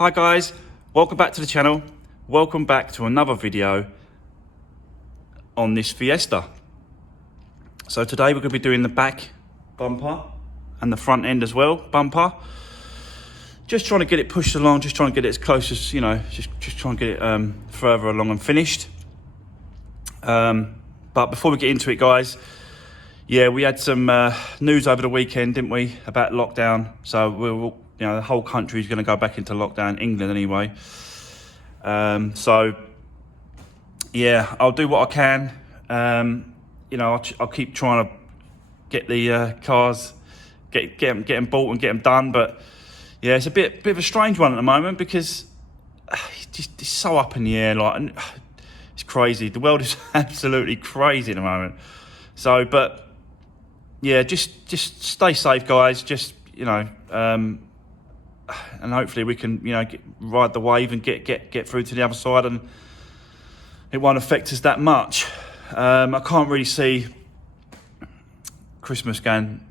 Hi guys, welcome back to the channel. Welcome back to another video on this Fiesta. So today we're going to be doing the back bumper and the front end as well, bumper. Just trying to get it pushed along, just trying to get it as close as, you know, just trying to get it further along and finished. But before we get into it guys, yeah, we had some news over the weekend, didn't we, about lockdown. So we'll, you know, the whole country is going to go back into lockdown, England anyway. So yeah, I'll do what I can. You know, I'll keep trying to get the cars, get them bought and get them done. But yeah, it's a bit of a strange one at the moment because it's so up in the air. Like, it's crazy. The world is absolutely crazy at the moment. So, but yeah, just stay safe, guys. Just, you know, and hopefully we can, you know, ride the wave and get through to the other side, and it won't affect us that much. I can't really see Christmas going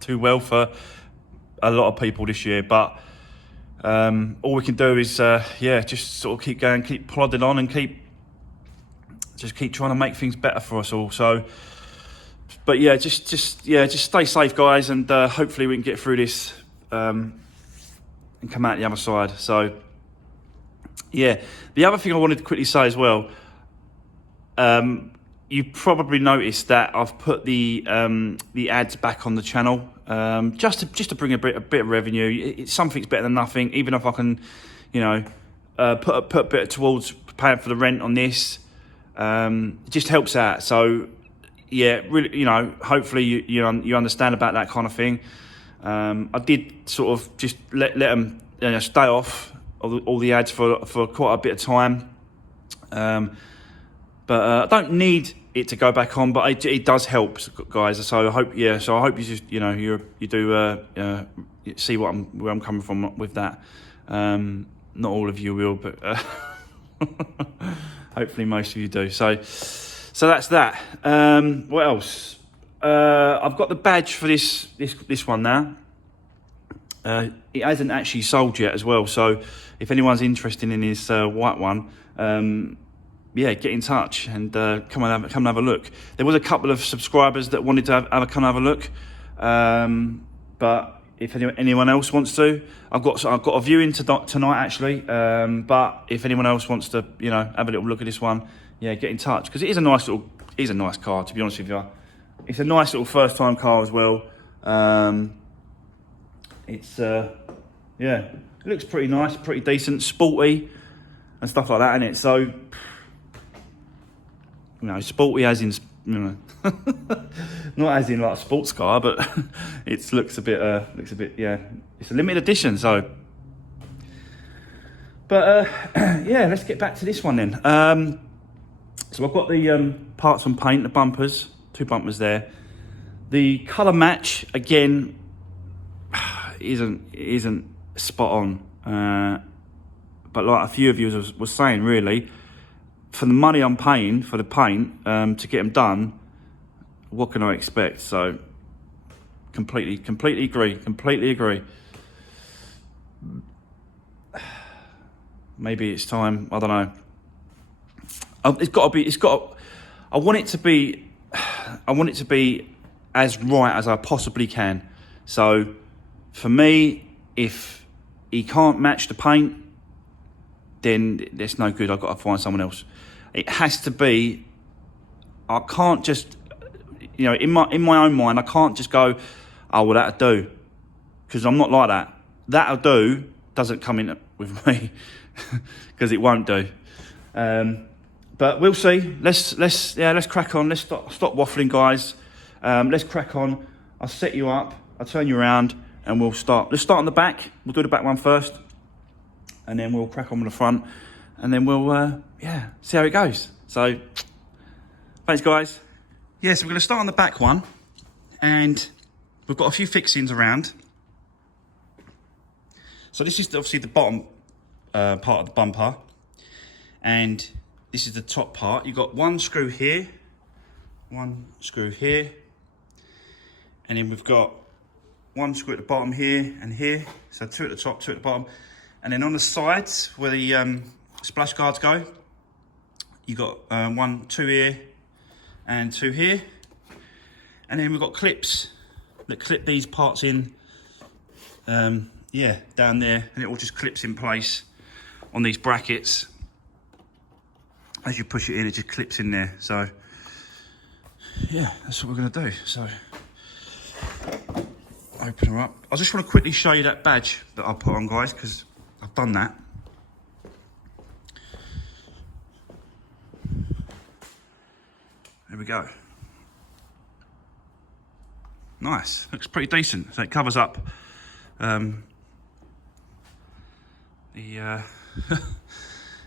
too well for a lot of people this year, but all we can do is, yeah, just sort of keep going, keep plodding on, and keep trying to make things better for us all. So, but yeah, just stay safe, guys, and hopefully we can get through this and come out the other side. So, yeah, the other thing I wanted to quickly say as well, you probably noticed that I've put the ads back on the channel, just to bring a bit of revenue. Something's better than nothing, even if I can, you know, put a bit towards paying for the rent on this. It just helps out. So yeah, really, you know, hopefully you understand about that kind of thing. I did sort of just let them, you know, stay off all the ads for quite a bit of time. But I don't need it to go back on, but it does help, guys. So I hope, yeah. So I hope you just, you know, you do see where I'm coming from with that. Not all of you will, but hopefully most of you do. So that's that. What else? I've got the badge for this one now. It hasn't actually sold yet as well. So if anyone's interested in this white one, yeah, get in touch and come and have a look. There was a couple of subscribers that wanted to come have a look, but if anyone else wants to, I've got a viewing tonight actually. But if anyone else wants to, you know, have a little look at this one, yeah, get in touch, because it is a nice car, to be honest with you. It's a nice little first time car as well. It's yeah, it looks pretty nice, pretty decent, sporty and stuff like that, innit? So, you know, sporty as in, you know, not as in like a sports car, but it looks a bit, yeah, it's a limited edition. So, but yeah, let's get back to this one then. So I've got the parts and paint, the bumpers, 2 bumpers there. The colour match again isn't spot on, but like a few of you was saying, really, for the money I'm paying for the paint to get them done, what can I expect? So completely agree. Maybe it's time, I don't know. I want it to be as right as I possibly can. So for me, if he can't match the paint, then that's no good. I've got to find someone else. It has to be, I can't just, you know, in my own mind, I can't just go, oh, well, that'll do. Because I'm not like that. That'll do doesn't come in with me, because it won't do. But we'll see. Let's crack on. Let's stop waffling, guys. Let's crack on. I'll set you up. I'll turn you around, and we'll start. Let's start on the back. We'll do the back one first, and then we'll crack on with the front, and then we'll yeah, see how it goes. So thanks, guys. Yeah, so we're going to start on the back one, and we've got a few fixings around. So this is obviously the bottom part of the bumper, and this is the top part. You've got one screw here, and then we've got one screw at the bottom here and here. So 2 at the top, 2 at the bottom. And then on the sides where the splash guards go, you got two here and two here. And then we've got clips that clip these parts in, yeah, down there, and it all just clips in place on these brackets. As you push it in, it just clips in there. So yeah, that's what we're gonna do. So open her up. I just want to quickly show you that badge that I put on, guys, because I've done that. There we go. Nice, looks pretty decent. So it covers up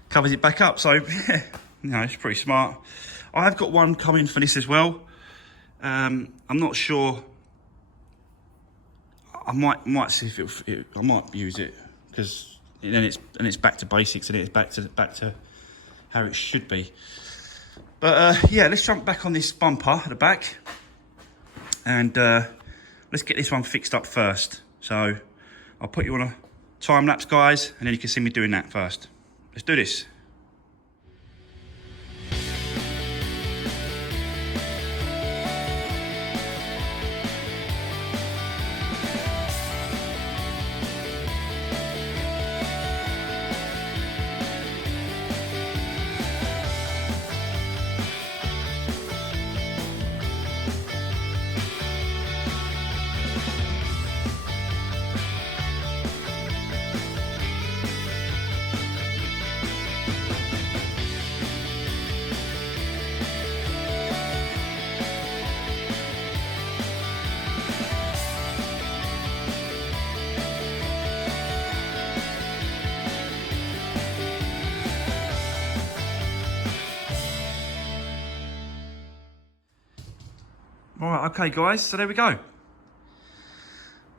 covers it back up. So yeah, you know, it's pretty smart. I've got one coming for this as well. I'm not sure. I might see if I might use it, because then it's back to basics, and it's back to how it should be. But yeah, let's jump back on this bumper at the back, and let's get this one fixed up first. So I'll put you on a time lapse, guys, and then you can see me doing that first. Let's do this. Alright, okay guys, so there we go.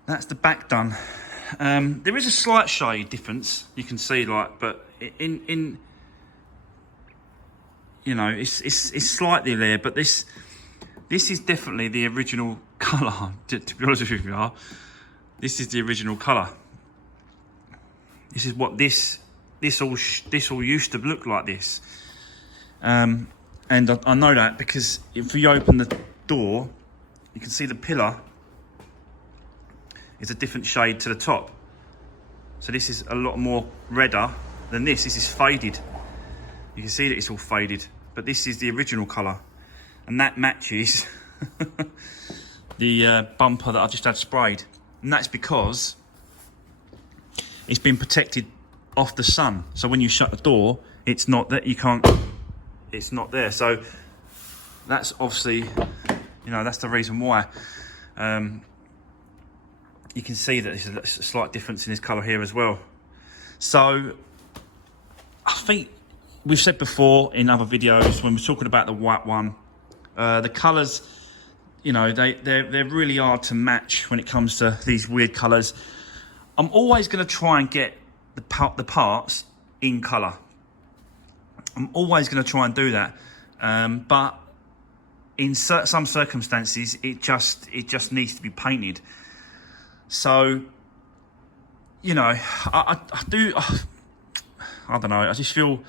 That's the back done. There is a slight shade difference, you can see, like, but in you know, it's slightly there, but this is definitely the original colour, to be honest with you. This is the original colour. This is what this all used to look like, this. And I know that because if you open the door, you can see the pillar is a different shade to the top. So this is a lot more redder than this. This is faded. You can see that it's all faded, but this is the original colour, and that matches the bumper that I've just had sprayed. And that's because it's been protected off the sun. So when you shut the door, it's not that you can't, it's not there. So that's obviously, you know, that's the reason why. You can see that there's a slight difference in this colour here as well. So I think we've said before in other videos when we're talking about the white one, the colours, you know, they're really hard to match when it comes to these weird colours. I'm always going to try and get the parts in colour. I'm always going to try and do that, but in some circumstances, it just needs to be painted. So, you know, I don't know. I just feel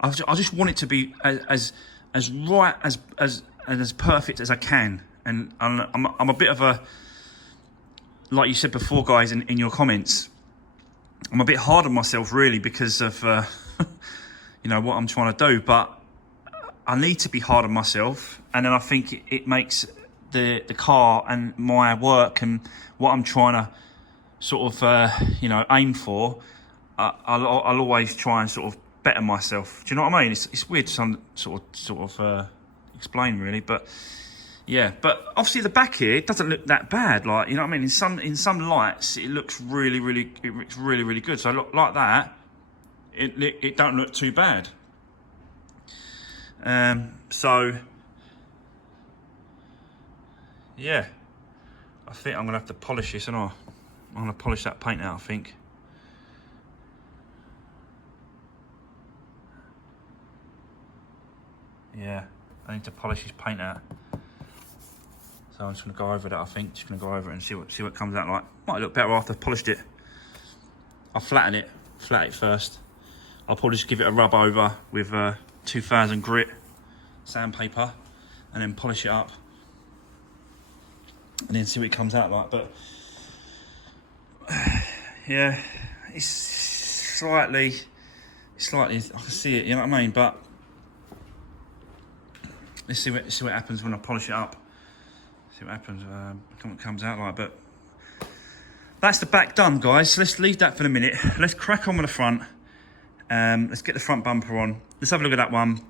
I just want it to be as right as perfect as I can. And I'm a bit of a, like you said before, guys, in your comments, I'm a bit hard on myself really because of you know what I'm trying to do, but I need to be hard on myself, and then I think it makes the car and my work and what I'm trying to sort of you know, aim for, I'll always try and sort of better myself. Do you know what I mean? It's weird to sort of explain really, but yeah. But obviously the back here, it doesn't look that bad. Like, you know what I mean? In some lights, it looks really good. So like that, it don't look too bad. So yeah, I think I'm gonna have to polish this, and I'm gonna polish that paint out, I think. Yeah, I need to polish this paint out. So I'm just gonna go over that, I think. Just gonna go over it and see what it comes out like. Might look better after I've polished it. I'll flatten it flat it first. I'll probably just give it a rub over with 2000 grit sandpaper and then polish it up and then see what it comes out like. But yeah, it's slightly, I can see it, you know what I mean? But let's see what happens when I polish it up. See what happens, what comes out like. But that's the back done, guys. So let's leave that for a minute. Let's crack on with the front. Let's get the front bumper on. Let's have a look at that one.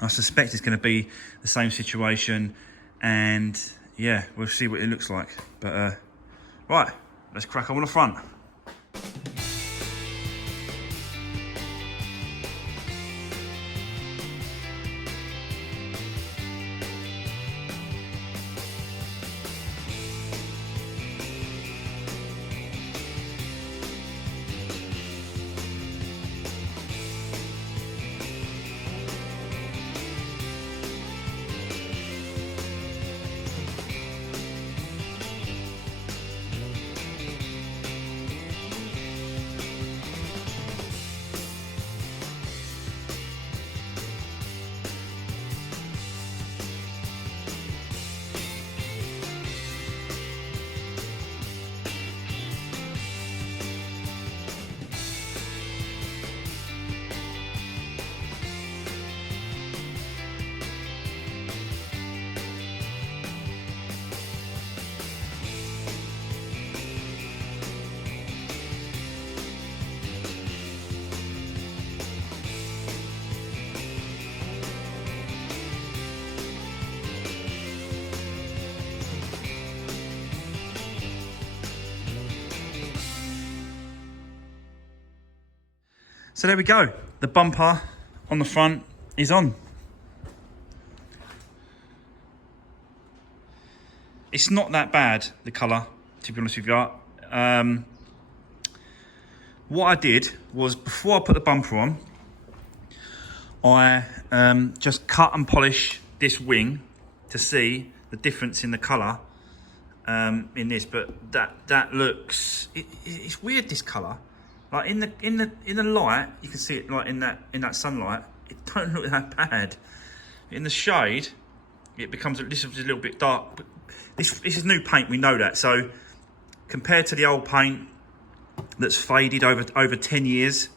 I suspect it's going to be the same situation, and yeah, we'll see what it looks like. But right, let's crack on with the front. So there we go. The bumper on the front is on. It's not that bad, the colour, to be honest with you. What I did was, before I put the bumper on, I just cut and polish this wing to see the difference in the colour in this. But that looks, it's weird, this colour. Like in the light, you can see it like in that sunlight. It don't look that bad. In the shade, it becomes this is a little bit dark. But this is new paint. We know that. So compared to the old paint that's faded over 10 years.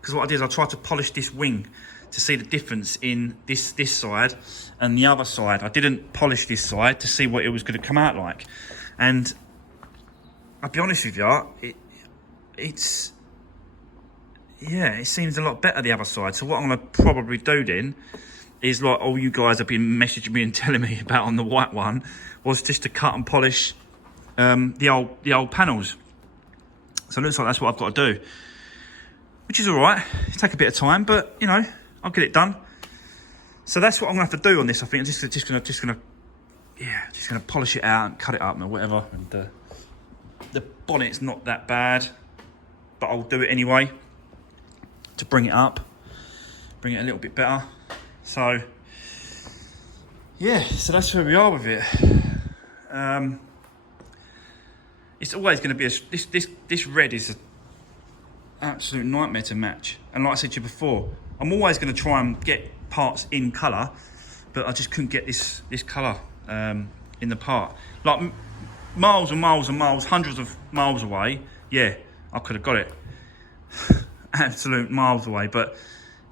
Because what I did is I tried to polish this wing to see the difference in this side and the other side. I didn't polish this side to see what it was going to come out like, and I'll be honest with you, it seems a lot better the other side. So what I'm going to probably do then is, like all you guys have been messaging me and telling me about on the white one, was just to cut and polish the old panels. So it looks like that's what I've got to do, which is all right. It'll take a bit of time, but you know, I'll get it done. So that's what I'm going to have to do on this. I think I'm just going to polish it out and cut it up and whatever. And the bonnet's not that bad, but I'll do it anyway to bring it up, bring it a little bit better. So yeah, so that's where we are with it. It's always going to be this red is an absolute nightmare to match. And like I said to you before, I'm always going to try and get parts in colour, but I just couldn't get this colour in the part. Like miles and miles and miles, hundreds of miles away, yeah, I could have got it. Absolute miles away, but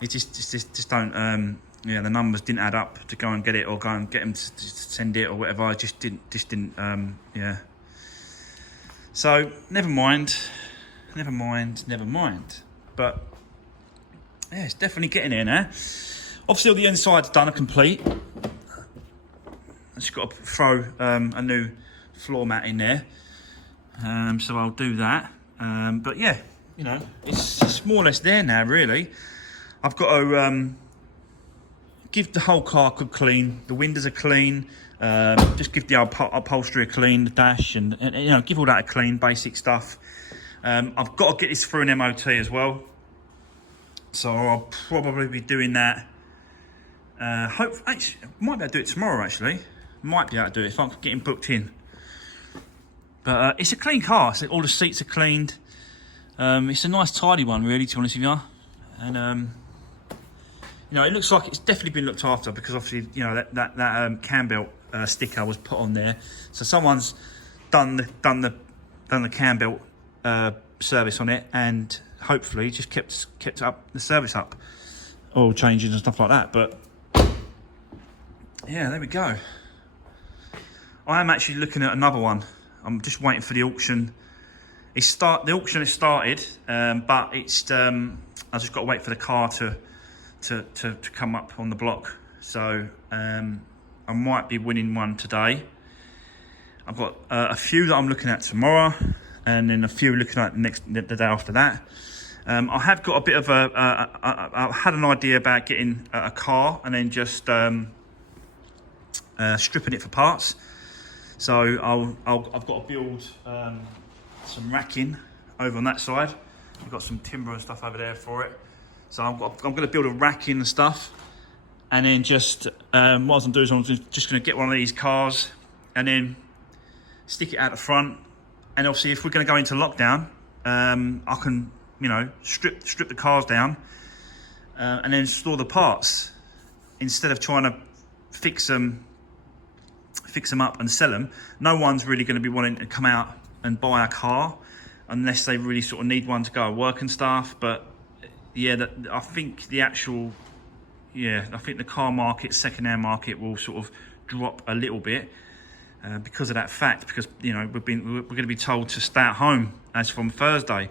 it just don't. Yeah, the numbers didn't add up to go and get it, or go and get them to send it or whatever. I just didn't. Yeah. So never mind. But yeah, it's definitely getting there now. Obviously, all the inside's done, are complete. I've just got to throw a new floor mat in there, so I'll do that. But yeah, you know, it's more or less there now, really. I've got to give the whole car a good clean. The windows are clean. Just give the upholstery a clean, the dash, and you know, give all that a clean, basic stuff. I've got to get this through an MOT as well, so I'll probably be doing that. Actually, I might be able to do it tomorrow. Actually, might be able to do it if I'm getting booked in. But it's a clean car. So all the seats are cleaned. It's a nice tidy one, really, to be honest with you. And you know, it looks like it's definitely been looked after, because obviously, you know, that cam belt sticker was put on there, so someone's done the cam belt service on it, and hopefully just kept up the service up, oil changes and stuff like that. But yeah, there we go. I am actually looking at another one. I'm just waiting for the auction. The auction has started, but it's I just got to wait for the car to come up on the block. So I might be winning one today. I've got a few that I'm looking at tomorrow, and then a few looking at the day after that. I have got a bit of I had an idea about getting a car and then just stripping it for parts. So I've got to build some racking over on that side. I've got some timber and stuff over there for it. So I'm going to build a racking and stuff, and then just what I'm going to do is I'm just going to get one of these cars and then stick it out the front. And obviously, if we're going to go into lockdown, I can, you know, strip the cars down and then store the parts, instead of trying to fix them up and sell them. No one's really going to be wanting to come out and buy a car unless they really sort of need one to go to work and stuff. But yeah, I think the car market, second-hand market, will sort of drop a little bit because of that fact. Because, you know, we're going to be told to stay at home as from Thursday,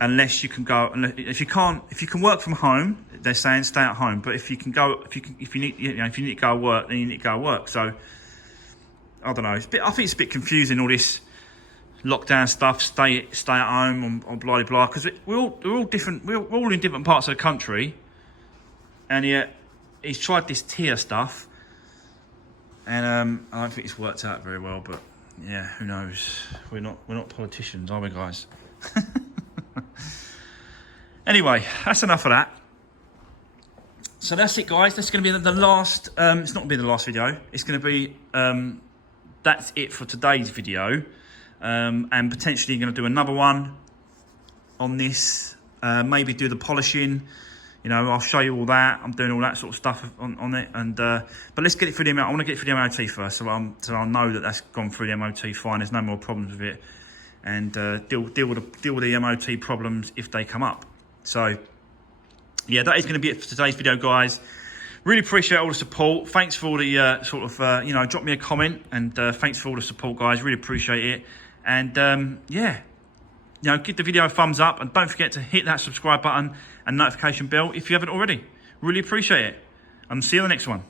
unless you can go. If you can work from home, they're saying stay at home. But if you need to go to work, then you need to go to work. So I don't know. I think it's a bit confusing, all this lockdown stuff, stay at home, on blah blah, because we're all different. We're all in different parts of the country, and yet he's tried this tier stuff, and I don't think it's worked out very well. But yeah, who knows? We're not politicians, are we, guys? Anyway, that's enough of that. So that's it, guys. That's going to be the last. It's not going to be the last video. It's going to be. That's it for today's video. And potentially going to do another one on this, maybe do the polishing, you know, I'll show you all that. I'm doing all that sort of stuff on it, and but let's get it through the MOT. I want to get it through the MOT first, so I'll know that that's gone through the MOT fine, there's no more problems with it, and deal with the MOT problems if they come up. So yeah, that is going to be it for today's video, guys. Really appreciate all the support. Thanks for all the you know, drop me a comment, and thanks for all the support, guys. Really appreciate it. And yeah, you know, give the video a thumbs up, and don't forget to hit that subscribe button and notification bell if you haven't already. Really appreciate it. And see you on the next one.